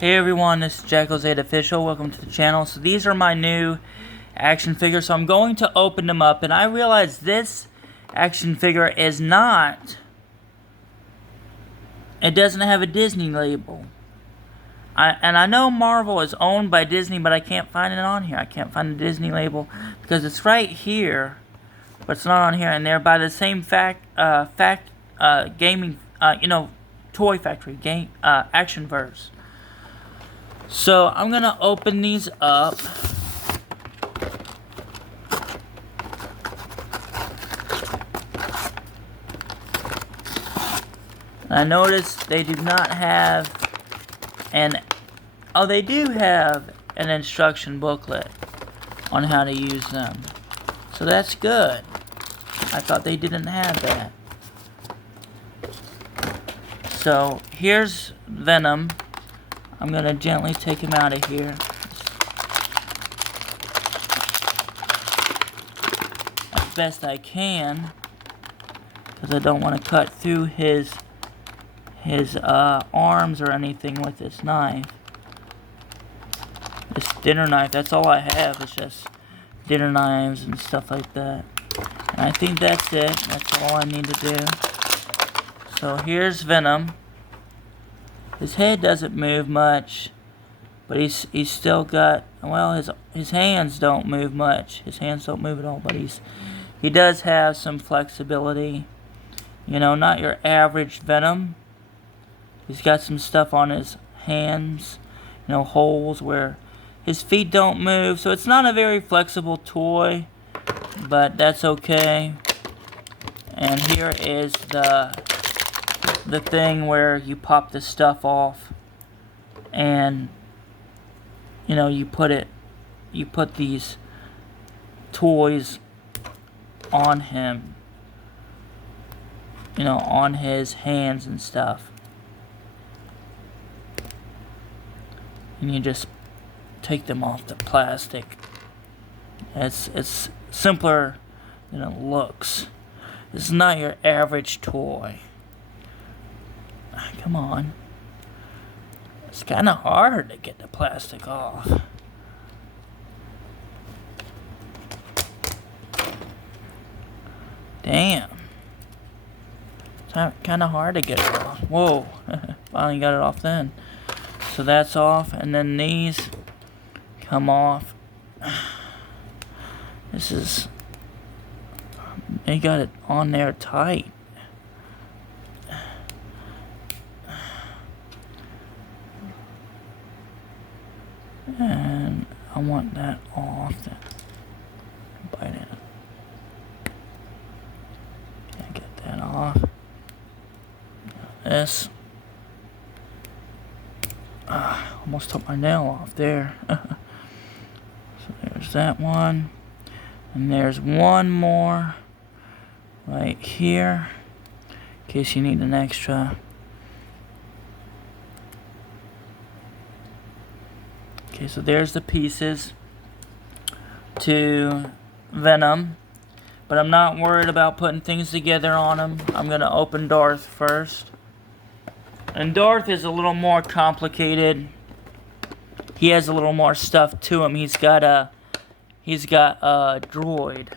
Hey everyone, this is Jackal8 Official. Welcome to the channel. So these are my new action figures. So I'm going to open them up, and I realize this action figure is not. It doesn't have a Disney label. I know Marvel is owned by Disney, but I can't find it on here. I can't find the Disney label because it's right here, but it's not on here. And they're by the same gaming, Toy Factory game, Actionverse. So I'm gonna open these up. I noticed they do not have they do have an instruction booklet on how to use them. So that's good. I thought they didn't have that. So here's Venom. I'm going to gently take him out of here as best I can, because I don't want to cut through his arms or anything with this knife. This dinner knife, that's all I have. It's just dinner knives and stuff like that. And I think that's it. That's all I need to do. So here's Venom. His head doesn't move much, but he's still got, well, his hands don't move much. His hands don't move at all, but he does have some flexibility. You know, not your average Venom. He's got some stuff on his hands, holes where his feet don't move. So it's not a very flexible toy, but that's okay. And here is the thing where you pop the stuff off, and you put these toys on him, on his hands and stuff, and you just take them off the plastic. It's simpler than it looks. It's not your average toy. Come on. It's kind of hard to get the plastic off. Damn. It's kind of hard to get it off. Whoa. Finally got it off then. So that's off. And then these come off. They got it on there tight. And I want that off. Bite it. Can't get that off. This. Almost took my nail off there. So there's that one. And there's one more right here, in case you need an extra. Okay, so there's the pieces to Venom, but I'm not worried about putting things together on him. I'm going to open Darth first. And Darth is a little more complicated. He has a little more stuff to him. He's got a droid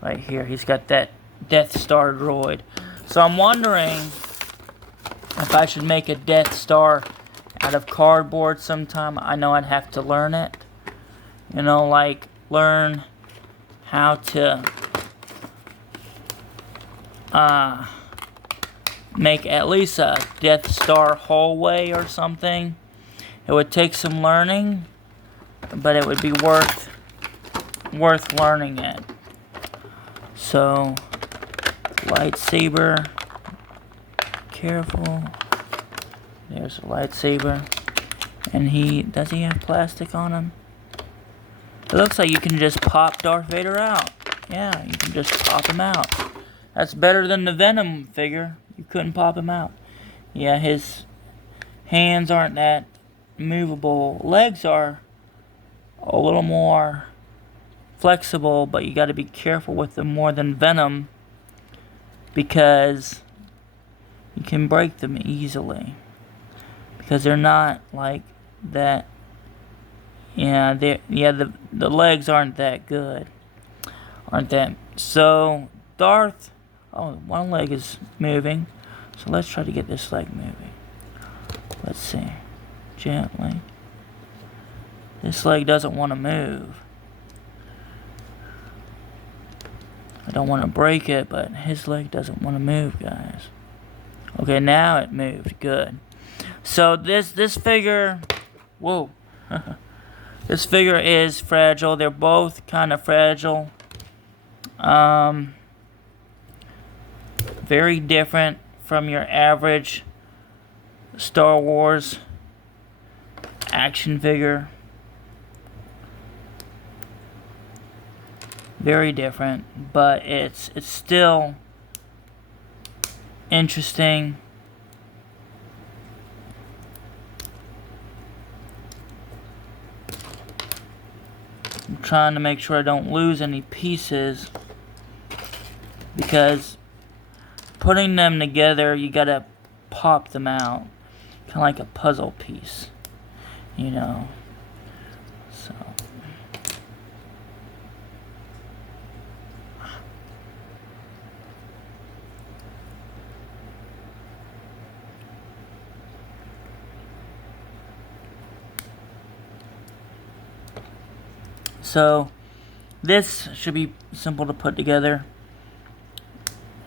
right here. He's got that Death Star droid. So I'm wondering if I should make a Death Star out of cardboard sometime. I know I'd have to learn it. Like learn how to make at least a Death Star hallway or something. It would take some learning, but it would be worth learning it. So lightsaber, careful. There's a lightsaber. And does he have plastic on him? It looks like you can just pop Darth Vader out. Yeah, you can just pop him out. That's better than the Venom figure. You couldn't pop him out. Yeah, his hands aren't that movable. Legs are a little more flexible, but you got to be careful with them more than Venom, because you can break them easily. because they're not like that. Yeah, the legs aren't that good, aren't that? So Darth, oh, one leg is moving, so let's try to get this leg moving. Let's see, gently. This leg doesn't want to move. I don't want to break it, but his leg doesn't want to move, guys. Okay, now it moved. Good. So this figure, whoa, this figure is fragile. They're both kind of fragile. Very different from your average Star Wars action figure. Very different, but it's still interesting. I'm trying to make sure I don't lose any pieces, because putting them together, you gotta pop them out, kind of like a puzzle piece, you know. So this should be simple to put together.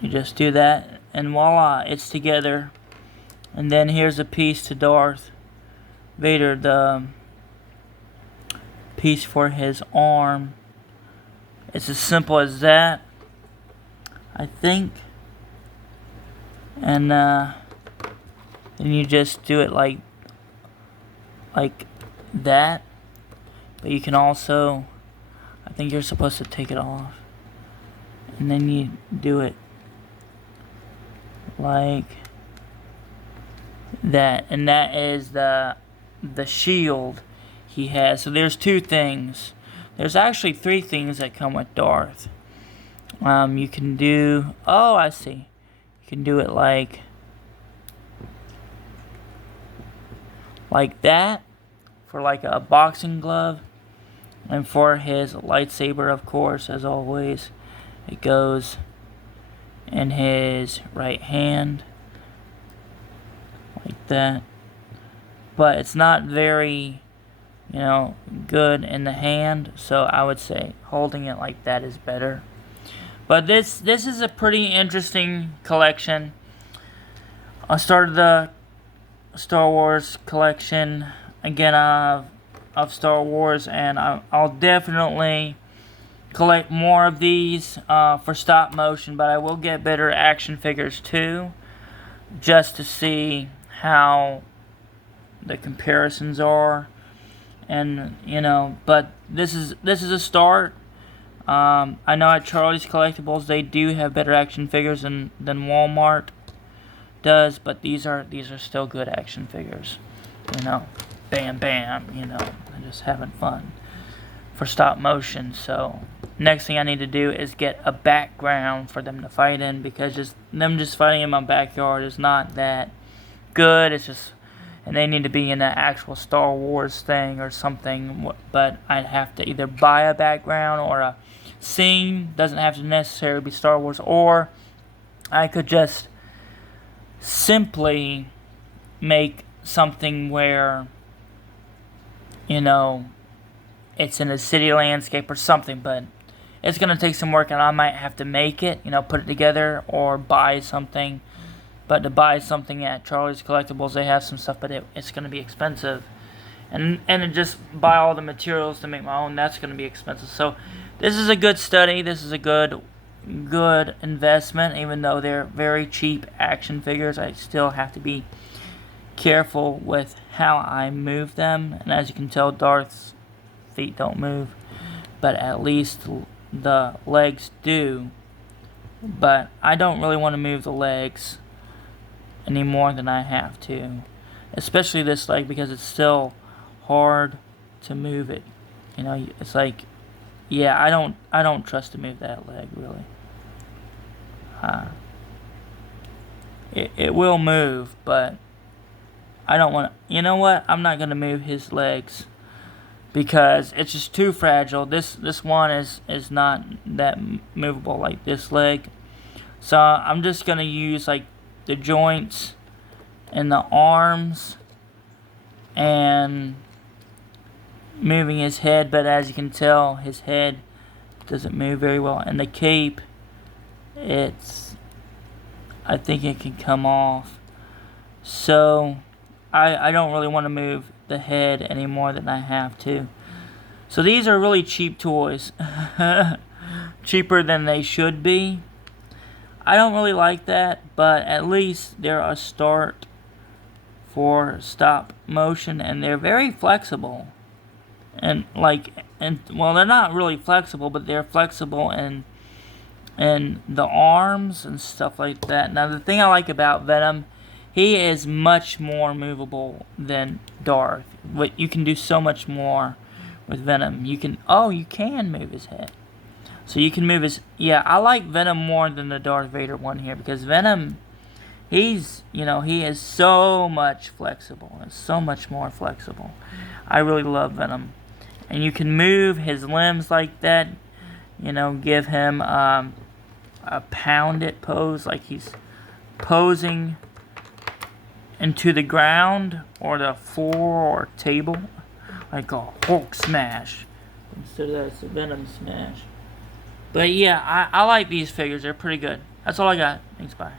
You just do that, and voila, it's together. And then here's a piece to Darth Vader, the piece for his arm. It's as simple as that, I think. And then you just do it like that. But you can also, I think you're supposed to take it off, and then you do it like that, and that is the shield he has. So there's two things. There's actually three things that come with Darth. You can do, oh, I see. You can do it like that, for like a boxing glove, and for his lightsaber, of course, as always, it goes in his right hand, like that. But it's not very, good in the hand, so I would say holding it like that is better. But this is a pretty interesting collection. I started the Star Wars collection again of Star Wars, and I'll definitely collect more of these for stop motion, but I will get better action figures too, just to see how the comparisons are. And but this is a start. I know at Charlie's Collectibles they do have better action figures than Walmart does, but these are still good action figures. Bam bam, and just having fun for stop motion. So next thing I need to do is get a background for them to fight in, because just fighting in my backyard is not that good. It's just, and they need to be in an actual Star Wars thing or something. But I'd have to either buy a background or a scene. Doesn't have to necessarily be Star Wars, or I could just simply make something where it's in a city landscape or something, but it's going to take some work, and I might have to make it, put it together, or buy something. But to buy something at Charlie's Collectibles, they have some stuff, but it's going to be expensive. And to just buy all the materials to make my own, that's going to be expensive. So this is a good study. This is a good investment, even though they're very cheap action figures. I still have to be careful with how I move them, and as you can tell, Darth's feet don't move, but at least the legs do. But I don't really want to move the legs any more than I have to, especially this leg, because it's still hard to move it. It's like, yeah, I don't trust to move that leg, really. It will move, but I don't want to, you know what? I'm not going to move his legs because it's just too fragile. This one is not that movable like this leg. So I'm just going to use like the joints and the arms and moving his head, but as you can tell, his head doesn't move very well. And the cape, I think it can come off. So I don't really want to move the head any more than I have to. So these are really cheap toys. Cheaper than they should be. I don't really like that, but at least they're a start for stop motion, and they're very flexible. And well, they're not really flexible, but they're flexible in the arms and stuff like that. Now, the thing I like about Venom, he is much more movable than Darth. You can do so much more with Venom. You can move his head. So you can move his... Yeah, I like Venom more than the Darth Vader one here, because Venom, he is so much flexible. It's so much more flexible. I really love Venom. And you can move his limbs like that. Give him a pound it pose, like he's posing into the ground or the floor or table, like a Hulk smash. Instead of that, it's a Venom smash. But yeah, I like these figures. They're pretty good. That's all I got. Thanks, bye.